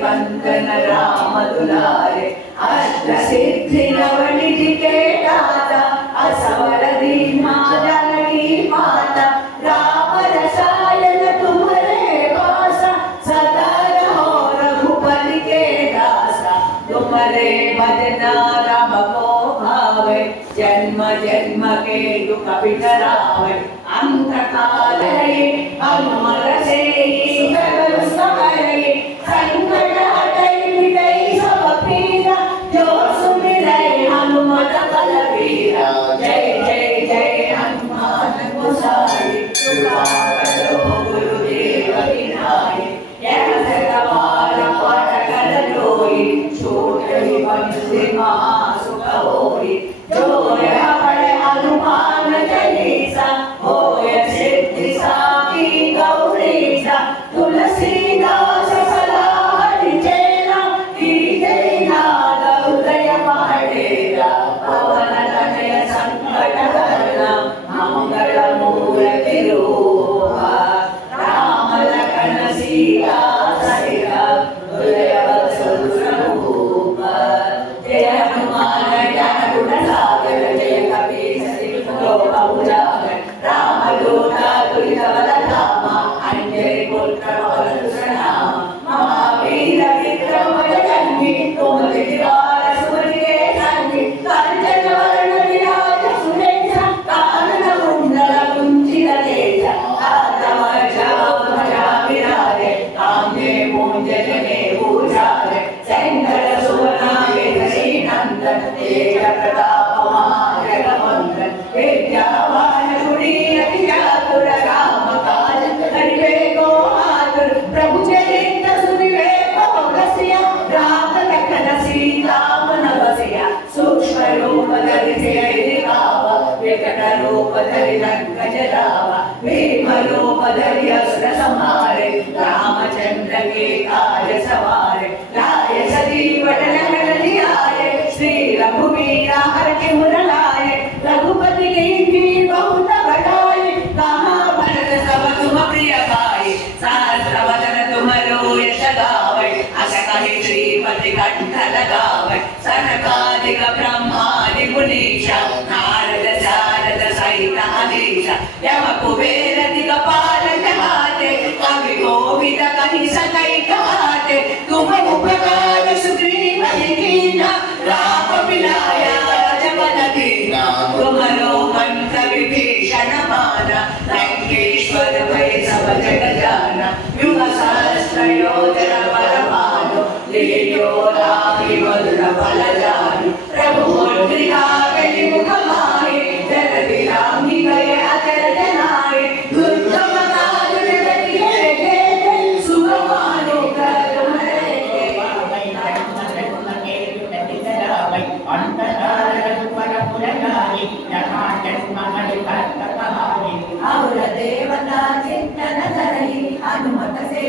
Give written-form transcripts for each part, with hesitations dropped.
कंदन राम दुलारे अष्ट सिद्धि नवनिधि के दाता असवर दीना जननी माता राम रसायन तुम्हारे पासा सदा रहो रघुपति के दासा तुम्हारे भजना राम को भावे जन्म जन्म के दुख बिटरावे अंत काल हनुमत से संकट हटई मिटई सब पीरा जो सुमिरै हनुमत बलबीरा जय जय जय हनुमान गोसाई कृपा करो गुरुदेव विनाई यह सतबार पाठ कर लोई छोट ही बंसी महासुख होई जो यह पढ़े हनुमान चालीसा होय सिद्धि साखी गौरीसा तुलसीदास जय हनुमान। रूप धरि लंक जलावा, भीम रूप धरि असुर संहारे, रामचंद्र के काज सवारे, लाए सजीवन लखन जियाए, श्री रघुवीर हर के मुर लाए, रघुपति की बहुत बढ़ाई, कहा भरत सब तुम प्रिय भाई, सहस्र वदन तुमरो यश गावै, अस कहि श्रीपति कंठ लगावै, सनकादिक ब्रह्मादि मुनीषा, नारद शारद सहित अनीशा, यम कुबेर दिगपाल कहाते, कवि कोविद कहि सकै कहाते, तुम उपकार सुग्रीव कीना, राम मिलाया जगत दीना, तुम्हारो मंत्र विभीषण माना, लंकेश्वर भय सब जग जाना, युग सहस्त्र योजन पर भानु, लील्यो रामि मधुर फल जानु, प्रभु मुद्रिका कलि मुख माहि, जल विरामि गए अचर जनाए, दुर्गम काज जगति है जेते, सुगम अनुग्रह तुम्हारे और देवता चिंतन करई, हनुमत से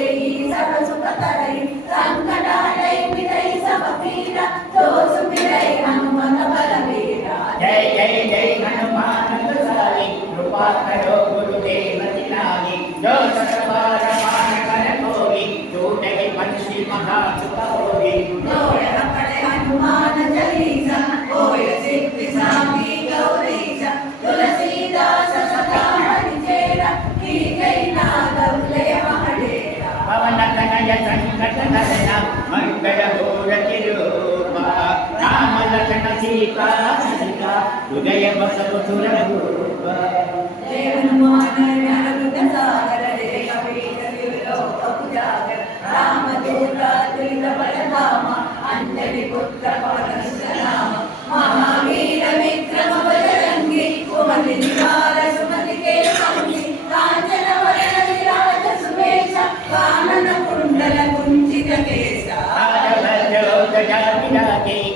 सर्व सुख करई, संकट हटई मिटई सब पीरा, जो सुमिरई हनुमत बलवीरा। जय जय जय हनुमान गोसाई, कृपा करो गुरुदेव दिलानी, जो सतबार मान कर कोई, टूटे पंछी महासुख होई, जो यह पढ़े हनुमान चालीसा, होय सिद्धि साखी गौरीशा, तुलसीदास सदा हरिचेरा, की गई नागवलय महडेरा। पवन तनय संकट हरना, मंगल मूर्ति रूपा, राम लखन सीता सहिता, हृदय बसव सुर भूपा। जय हनुमान ज्ञान सागर, जय कपीश तिलोक उजागर, रामदूत अतुलित बल धामा, अंजनी पुत्र पवन सुतनाम, महावीर विक्रम बजरंगी, कुमति निवार सुमति के संगी, कांचन वरण विराज सुवेशा, कानन कुंडल कुंचित केसा।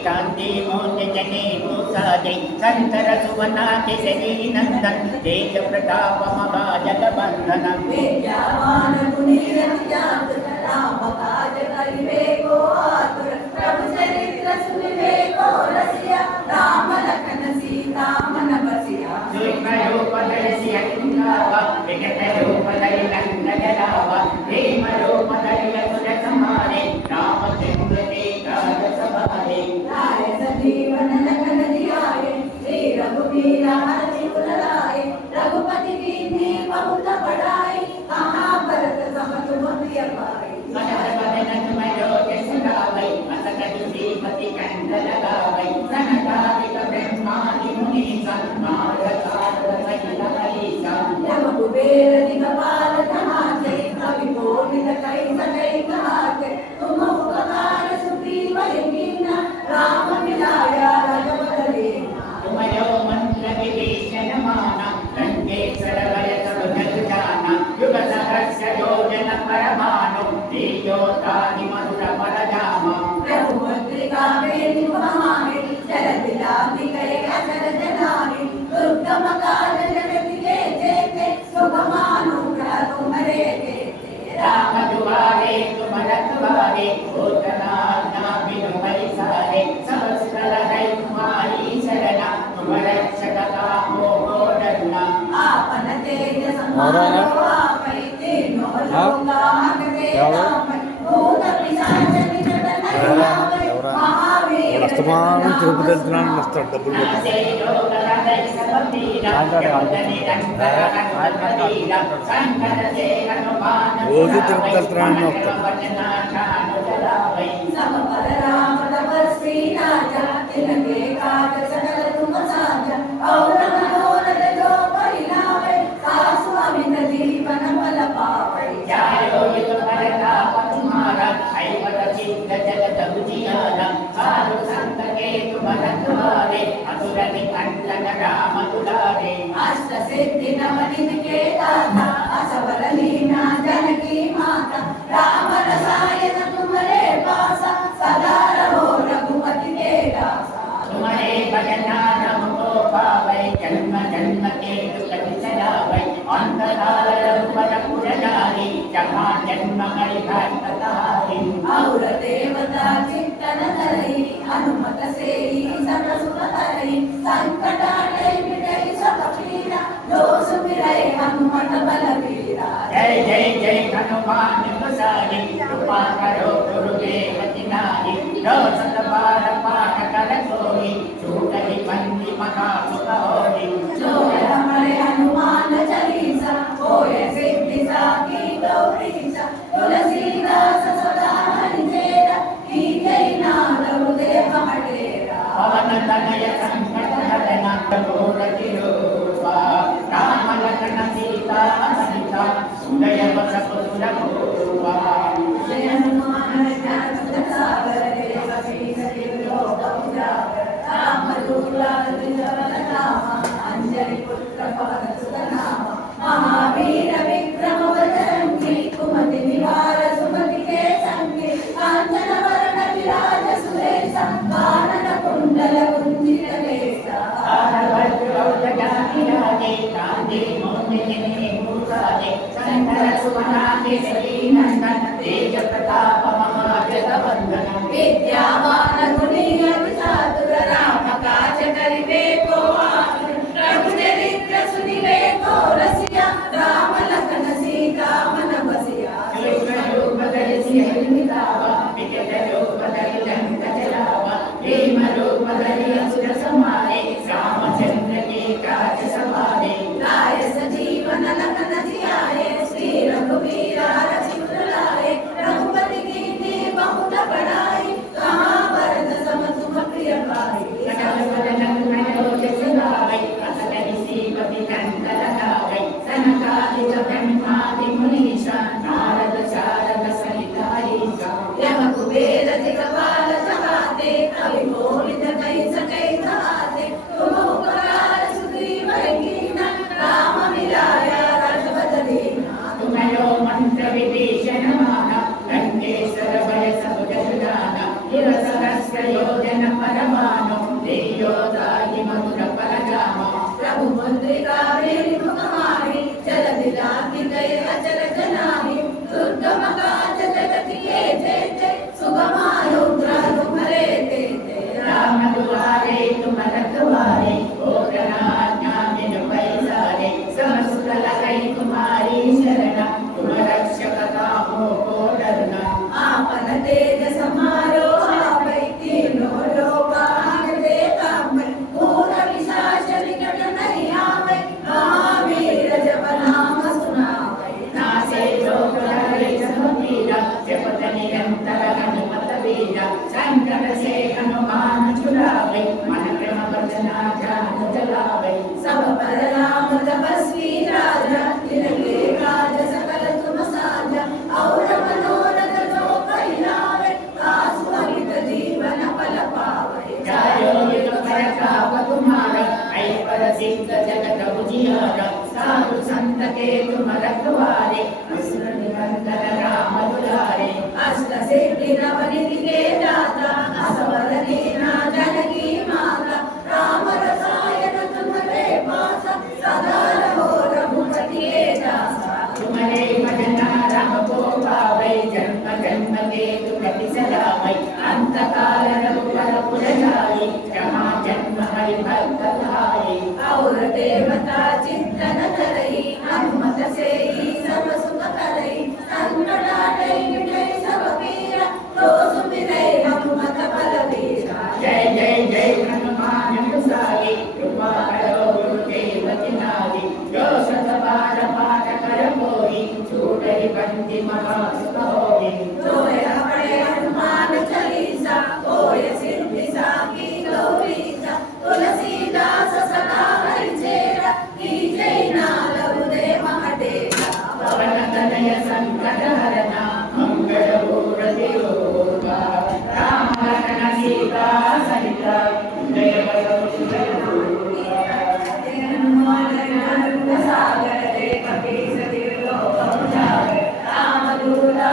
कांति मोति जने भूषादे, संतर सुवनाति सरी नंदन, तेज प्रताप महाजग बंधन, विद्यावान गुणी अति चातुर, राम काज करिबे को आतुर, प्रभु चरित्र सुनिबे को रसिया, राम लखन सीता मन बसिया। सूक्ष्म रूप धरि सियहि लावा, विकट रूप धरि लंक जलावा, भीम रूप धरि असुर संहारे, रामचंद्र के काज सवारे, लाए सजीवन लखन जियाए, श्री रघुवीर हरषि उर लाए, रघुपति कीन्ही बहुत बढ़ाई, कहा भरत सम तुम प्रिय भाई। सकल वदन तुमरो यश गावै, अस कहि श्रीपति कंठ लगावै, सनकादिक ब्रह्मादि मुनीषा, नारद शारद सहित अनीशा, यम कुबेर दिगपाल कहाते, कवि कोविद कहि सकै कहाते, तुम उपकार सुग्रीव कीना, राम मिलाया जगत दीना। तुमरो मंत्र विभीषण माना, लंकेश्वर भय सब जग जाना, युग सहस्र योजन पर भानु, लील्यो रामि मधुर फल जामा। प्रभु मुद्रिका मेलि मुख माहि, जल विरामि गए अचर जनाहि, दुर्गम काज जगति के जेते, सुगम अनुग्रह तुम्हारे देते। राम दुआरे तुम रखवारे, होतना ना बिनु परिसारे, सब सकल है तुम्हारी शरणा, तुम रक्षक कामो को डरना। आपन तेज समारो आपै, तीनों लोक हाकते रामै, भूत पिशाच निकट नहीं आवै, महावीर అస్తమానం తిరుపతి వెళ్తున్నాను వస్తాడు డబ్బులు రోజు తిరుపతి వెళ్తున్నాను వస్తాడు सब पर राम तपस्वी राजा, तिनके काज सकल तुम साजा, और मनोरथ जो कोई लावे, सासु अमित जीवन फल पावै। जायो युग परताप तुम्हारा, ऐवत सिद्ध जगत उजियारा, साधु संत के तुम रखवारे, असुर निकंदन राम दुलारे। अष्ट सिद्धि नवनिधि के दाता, असवर लीना जानकी माता, राम रसायन तुम्हारे पासा, सदा रहो रघुपति के दासा। तुम्हारे भजन नाम को पावै, जन्म जन्म के क्षमा जन्म हरिभक्ततारि और देवता चिंतन करई हनुमत से सब सुख करई संकट हटई मिटई सब पीरा जो सुमिरई हनुमत बलवीरा। जय जय जय हनुमान गोसाई कृपा करो गुरुदेव की नारी जो सत बार पाठ कर कोई छूट ही बंदी महा सुख होई जो हमारे हनुमान चालीसा होए सिद्धि साकी गौरीसा तुलसीदास सदा हरिचेरा की जय नाम गुरुदेव हटेरा। पवन तनय संकट हरण घोर तिरूपा राम लखन सीता सहिता सुंदर बस पुर भूपा। जय हनुमान ज्ञान सागर देव की सजीव लोक उजागर राम दूला दिव्य नामा अंजलि पुत्र पवन सुत नामा महावीर विक्रम बजरंगी कुमति निवार सुमति के संगी कांचन वरण विराज सुरेशा कानन कुंडल कुंजित केसा। विद्यावान गुणी अति चातुर राम काज करिबे को आतुर रघुचरित्र सुनिबे को रसिया राम लखन सीता मन बसिया। रामचंद्र के काज सवारे लाय सजीवन लखन जियाए श्री रघुवीर रघुवर लाए रघुपति कीर्ति बहुत बढ़ाई कहाँ भरत सम तुम प्रिय भाई। यम कुबेर दिगपाल चहाते कवि मोहित कहि सकै धाते तुम उपकार सुग्रीव कीना राम मिलाया रघुपत दीना। तुम्हारो मंत्र विभीषण माना लंकेश्वर भय सब जग जाना युव सहस्र योजन परमानो देयो दाहि मधुर फल जामा। प्रभु मुद्रिका मेरी मुख माही चल दिलाती गए अचर जनाही दुर्गम काज जगत के जेते सुगमानुग्रह तुम्हारे देते। राम दुआरे तुम रखवारे ओ गणाज्ञा बिन पैसारे समस्त लगई तुम्हारी शरण तुम रक्षक काहू को डरना। आपन तेज समारो आपै तीनों लोक आगते कामै भूत पिशाच निकट नहीं आवै महावीर जप नाम सुनावै। नासे रोग हरे सब पीरा जपत निरंतर हनुमत बीरा संकट से हनुमान छुड़ावे मन क्रम वचना ध्यान चलावे। सब पर राम तपस्वी राजा तिनके काज सकल तुम साजा और मनोरथ जो कोई लावे आसु अमित जीवन फल पावे। जायो युग परताप तुम्हारा ऐ पर सिद्ध जगत उजियारा साधु संत के तुम रखवारे असुर निरंतर राम दुलारे। अष्ट सिद्धि नवनिधि के दाता असवर दीना जानकी माता राम रसायन तुम्हारे पासा सदा रहो रघुपति के दासा। तुम्हारे भजना राम को पावै जन्म जन्म के दुखति सलावै अंत काल रघुवर पुर जाई क्षमा जन्म हरि भक्त धाई। और देवता चिंतन करई हनुमत से सब सुख करई संकट हटई मिटई सब पीरा तो सुमिरई हनुमत बलवीरा। जय जय जय हनुमान गोसाई कृपा करो गुरुदेव की नारी जो सत बार पाठ कर कोई छूट ही बंदी महा सुख होई। जो हमारे हनुमान चालीसा होए सिद्धि साकी गौरीसा तुलसीदास सदा हरिचेरा की जय नाम गुरुदेव हटेरा। पवन तनय संकट हरना मंगल मूर्ति रूपा राम लखन सीता सहिता जय बसव सुंदर रूपा। हनुमान ज्ञान सागर देव की सजीव लोक उजागर राम दूला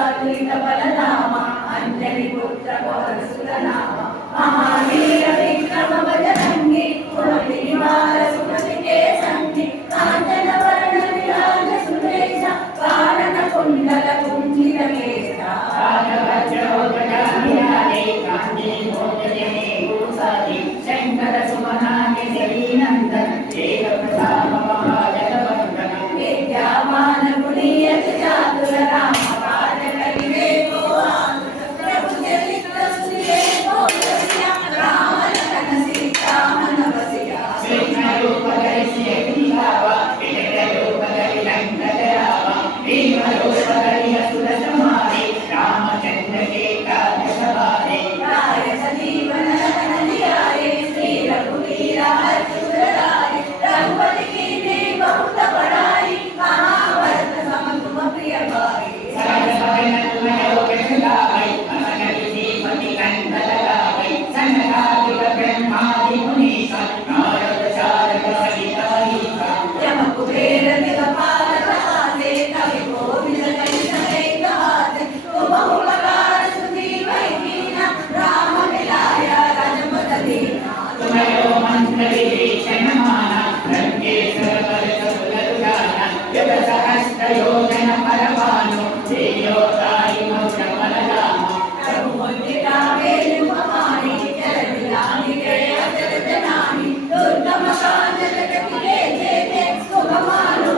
कुबेर दिगपाल कहाते कवि कोविद कवि सदैव गाते तुम उपकार सुधी वैदीना राम मिलाया राजपद दीना तुम्हारो मंत्र विभीषण माना लंकेश्वर पर सफलुदाना युग सहस्त्र योजन परमानु श्रीयोताई मौज बलरामा रघुमुद्रिका वेलु कुमारी जल दिलानी के अचल जनानी दुर्गम कांड जगत के जेते सुभमानु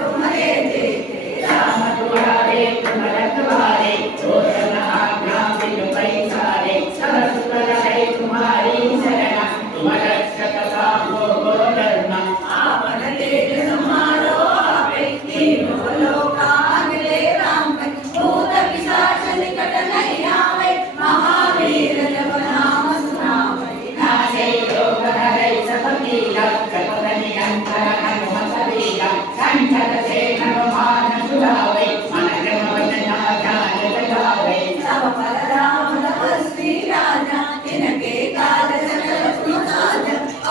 तुम्हारे जेते राम तुम्हारे तुम रखवारे चोरन आज्ञा बिन पैसारे सब सुख है तुम्हारी शरण तुम रक्षक काहो को डरना आपन तेज समारो आपे तीनों लोकागले राम पे भूत पिशाच निकट नहीं आवे महावीर जब नाम सुनावे नासे रोग हरै सब पीड़ा जपत निरंतर हनुमत वीरा संकट से हनुमान छुड़ावे मन क्रम वचन ध्यान लगावे सब पर राम तपस्वी राजा तिनके काज सकल सुसाज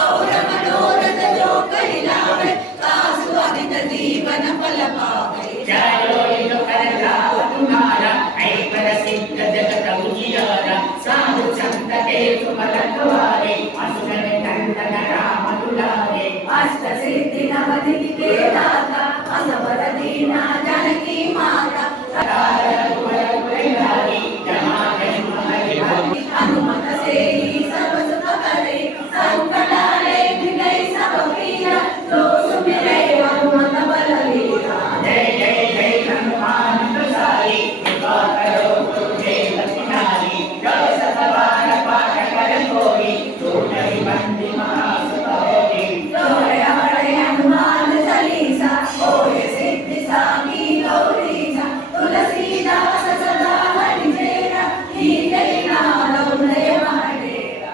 और मनोरथ जो कहि लावे कासु अमित जीवन फल पावे चारो युग कर लाभ तुम्हारा ऐ प्रसिद्ध जगत उजियारा साधु संत के तुम रखवारे असुर नंदन राम दुलारे अष्ट सिद्धि नवनिधि के दाता असवर दीना जानकी माता हनुमत से ही सब सुख करे संकट हरे मिलै सब पीरा जो सुमिरै हनुमत बलवीरा जय जय जय हनुमान गोसाई कृपा करो गुरुदेव तुम्हारी जो सतबार पाठ कर कोई टूटहि बंदी महासुख होगी जोरे हरे हनुमान चालीसा होए सिद्धि साकी गौरीसा तुलसीदास सदा हरि तेरा लीले नाम उदय महादेवा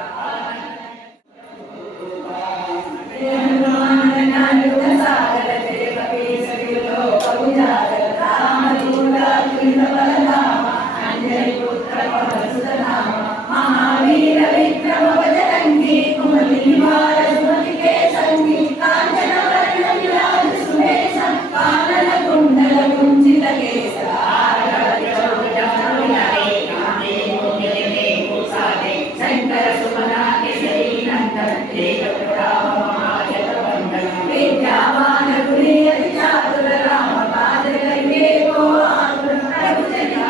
हनुमान नायुग सागर जय कपीस लोक उजागर राम दूत तुल्य बलधामा अंजनी पुत्र पवन सुत नामा महावीर विक्रम बजरंगी कुमति निवार सुमति के संगी कांचन वरण विराज सुभेशा कानन कुंडल कुंचित केसा शंकर सुमना केसरी नंदन एक प्रताप महाजगवंदन विद्यावान गुणी अति चातुर राम काज करिबे को आतुर प्रभु जनिया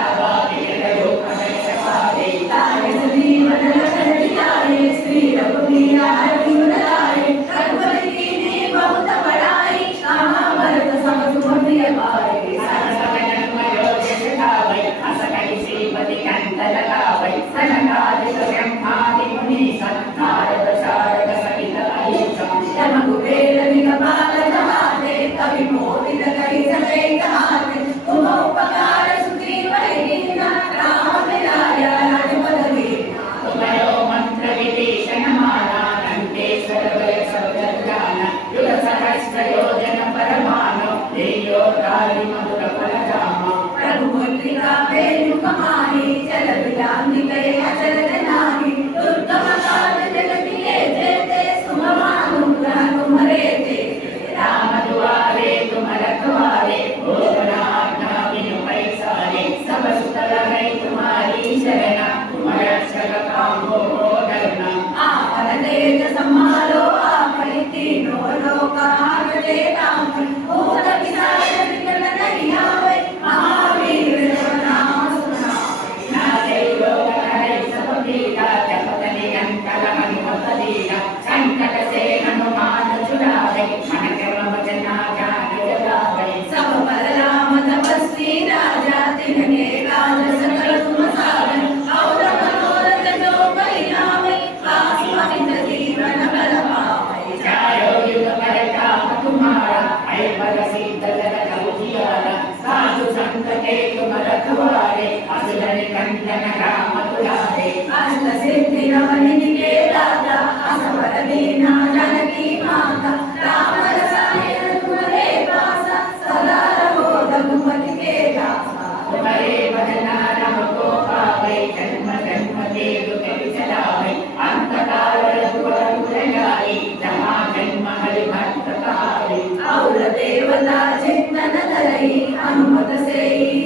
तारे सजीवन लखन जियाए श्री रघुवीर बिन लाए रघुपति कीन्ही बहुत बड़ाई कहा भरत सम सुमति पाए जम कुबेर दिगपाल कहाते कवि कोविद कवि सदैव गाते तुम उपकार सुधी वैदीना राम मिलाया राजपद दीना तुम्हारो मंत्र विभीषण माना लंकेश्वर पर सफलुदाना युग सहस्त्र योजन परमानु श्रीयोताई मधुर बलरामा रघुमुद्रिका वेलु कुमारी जल दिलानी के अचल जनानी दुर्गम काज जगत के जेते सुभमानु तुम्हारे जेते राम दुआरे तुम रखवारे आज्ञा बिन पैसारे सब सुख है तुम्हारी शरण तुम रक्षक काहो को डरना आपन तेज समारो आपै तीनों लोकागले राम भूत पिशाच निकट नहीं आवे महावीर जब नाम सुनावे नासे रोग हरै सब पीड़ा जपत निरंतर हनुमत वीरा संकट से हनुमान छुड़ावे मन क्रम वचन ध्यान लगावे सब पर राम तपस्वी राजा तिनके काज सकल तुम साधन और मनोरथ जो कहि लावे कासु अमित जीवन फल पावे चारो युग कर काम तुम्हारा ऐ प्रसिद्ध जगत उजियारा साधु संत के तुम रखवारे असुर निकंदन राम दुलारे अष्ट सिद्धि नवनिधि के दाता असवर दीना जानकी माता राम रसायन तुम्हारे पासा सदा रहो रघुपति के दासा तुम्हारे भजन राम को पावे जन्म जन्म के दुख बिसरावे अंत काल रघुवर गाई जहाँ जन्म हरि भक्त कहावे और देवता चिंतन करई हनुमत से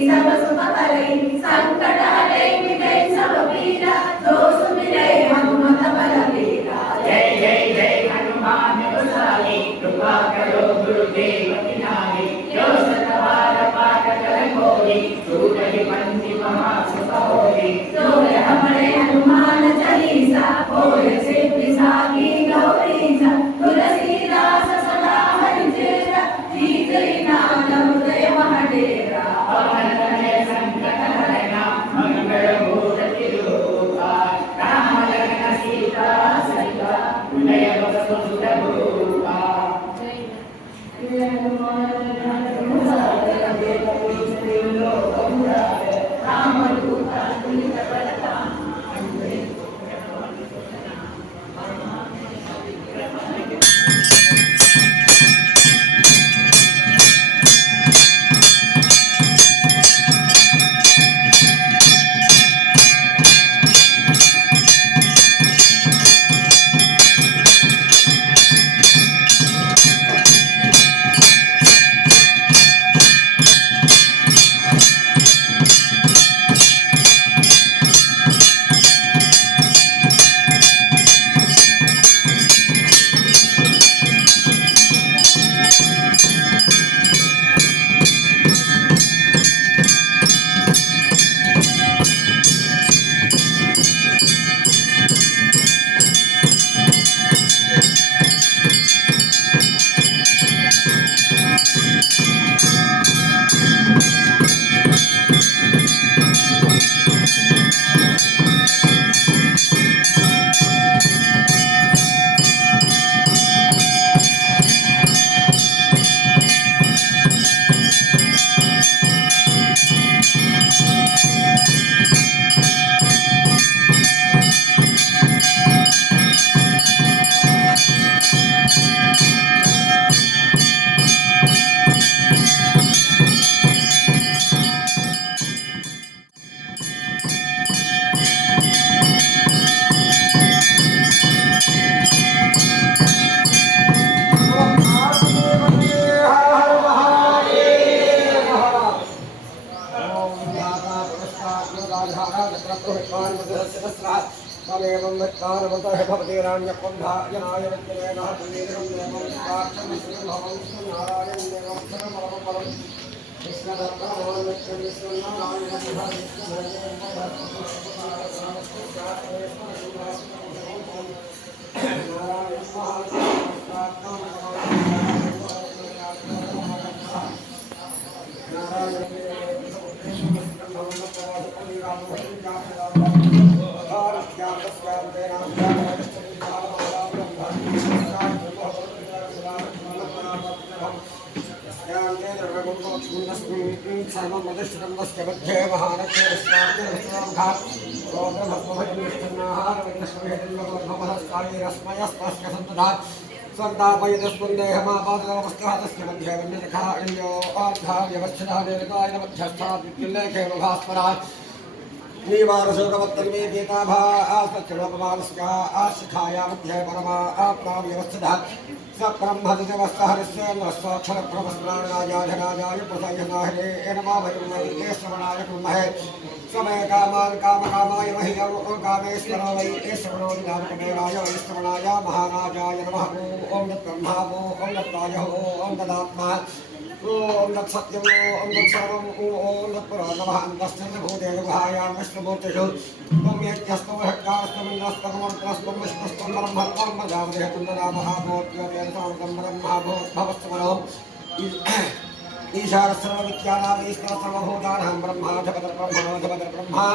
सब सुख करई संकट हटई मिटई सब पीरा जो सुमिरै हनुमत बलबीरा। जय जय जय हनुमान गोसाई कृपा करो गुरुदेव की नाई जो सतबार पाठ कर कोई सूरज पंथी महा सुख होई। जो हमरे हनुमान चालीसा होय सिद्धि साकी गौरीसा तुलसीदास सदा हरिचेरा जीतई नाम हृदय महडेरा। पवन तनय संकट हरना मंगल मूर्ति रूपा राम लखन सीता सहिता विनय वसु सुरभूपा। जय हनुमान रामदूता तुलित बलधाम। समय कामान काम कामाय मह्यं कामेश्वरो वै ईश्वरो निराजकमेवाय ईश्वराय महाराजाय नमः। ओम तत्ब्रह्मा ओम तत्वायः ओम तदात्मा ओम तत्सत्यं ओम तत्सर्वं ओम तत्पुरो नमः। अन्तश्च भूतेषु गुहायां विष्णुमूर्तिषु त्वं यज्ञस्त्वं हट्कारस्त्वं इन्द्रस्त्वं विष्णुस्त्वं ब्रह्मत्वं प्रजापतिः महाभूत्योतेन समर्तं ब्रह्मा भवस्वरो ईशान सर्वविद्यानां ईश्वर सर्वभूतानां ब्रह्माधिपतिर्ब्रह्मणोऽधिपतिर् ब्रह्मा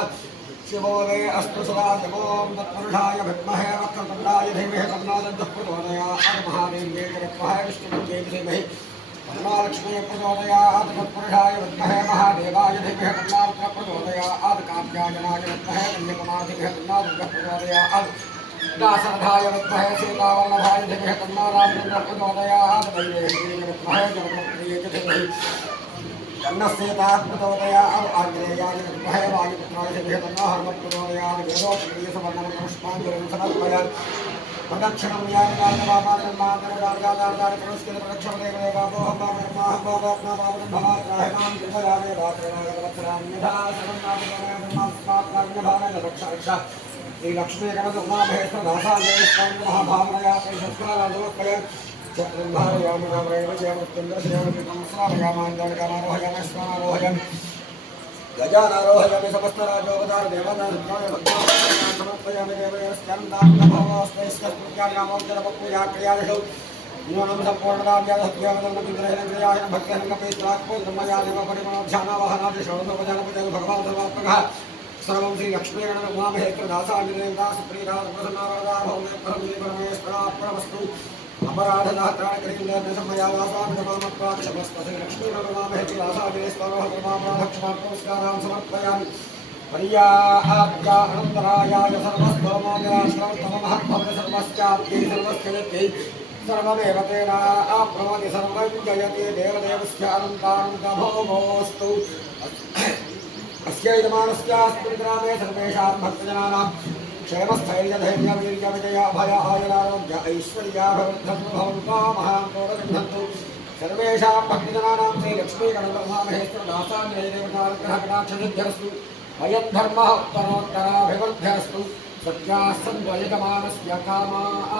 शिवो मे अस्तु सदा ओम तत्पुरुषाय विद्महे वक्रतुण्डाय धीमहि तन्नो दन्तः प्रचोदयात्। महादेव्यै च विद्महे विष्णुपत्न्यै धीमहि महालक्ष्मी प्रचोदयात्। तत्पुरुषाय विद्महे महादेवाय धीमहि तन्नो रुद्रः प्रचोदयात्। कात्यायनाय विद्महे कन्याकुमारी धीमहि तन्नो दुर्गः प्रचोदयात्। दासरथाय विद्महे सीतावल्लभाय धीमहि तन्नो रामचन्द्रः प्रचोदयात्। दैवेश्वर्यै विद्महे जगन्नाथप्रिये च धीमहि तन्नः सीता प्रचोदयात्। आञ्जनेयाय विद्महे वायुपुत्राय धीमहि तन्नो हनुमत् प्रचोदयात्। वेदोक्तप्रियसवर्णं पुष्पाञ्जलिं समर्पयामि। प्रदक्षिणं यानिकार्यवापादनमान्तरगार्गादार्गार पुरस्कृत प्रदक्षिणदेवे वापोहं वापरमाहं वापात्मापादनं भवात्राहिमां कृपयामे वात्रणागवत्सरान्यथा सर्वन्नादिगमय ब्रह्मास्मात्कार्यभावेन रक्षा श्री लक्ष्मी गणपति उमामहेश्वर दासादेव महाभावनया परिषत्कालोत्पय चक्रधारयामि रामरेव जयमुत्तुण्डश्रेयमि संस्रावयामाञ्जनकामारोहयामि स्वामारोहयामि गजानारोहयामि समस्तराजोपचार देवतानुग्रहे भक्तान् समर्पयामि देवदेवस्यानन्दात्मभवस्वैश्चर्यामोचरपक्रियाक्रियादिषु न्यूनं सम्पूर्णदाव्यासत्यावदन्नतिग्रहणक्रियाय भक्त्यहङ्गपेत्रात्मो ब्रह्मयादेव परिमणोध्यानावहनादिश्रवणोपजानपजल भगवान् सर्वं श्री लक्ष्मीगणपति उमामहेश्वर दासादिदेवता सुप्रीराजप्रसन्नावरदा भवने परमेश्वरात्मनमस्तु अपराधनात्राणकरीन्द्रसमयावासामिनमामत्वाक्षमस्तु श्री लक्ष्मीगणपति उमामहेश्वर दासादिदेवतारहतमापराधक्षमात्मस्कारान् समर्पयामि पर्याप्या अनन्तरायाय सर्वस्तोमोदराश्रवस्तममहद्भवति सर्वस्याप्यै सर्वस्यजत्यै सर्वमेव तेनाप्नोति सर्वं जयति देवदेवस्य अनन्तानन्तभोमोऽस्तु अस्यैतमानस्यास्मिन्ग्रामे सर्वेषां भक्तजनानां क्षेमस्थैर्यधैर्यवीर्यविजयाभयारोग्य ऐश्वर्याभिवृद्धन्तु महान्तोरगृह्णन्तु सर्वेषां भक्तजनानां श्रीलक्ष्मीगणपतिमहामहेश्वरदासान्यदेवतानुग्रहकटाक्षसिद्ध्यस्तु अयं धर्मः उत्तरोत्तराभिवृद्ध्यस्तु सत्याः सन्तु यजमानस्य कामाः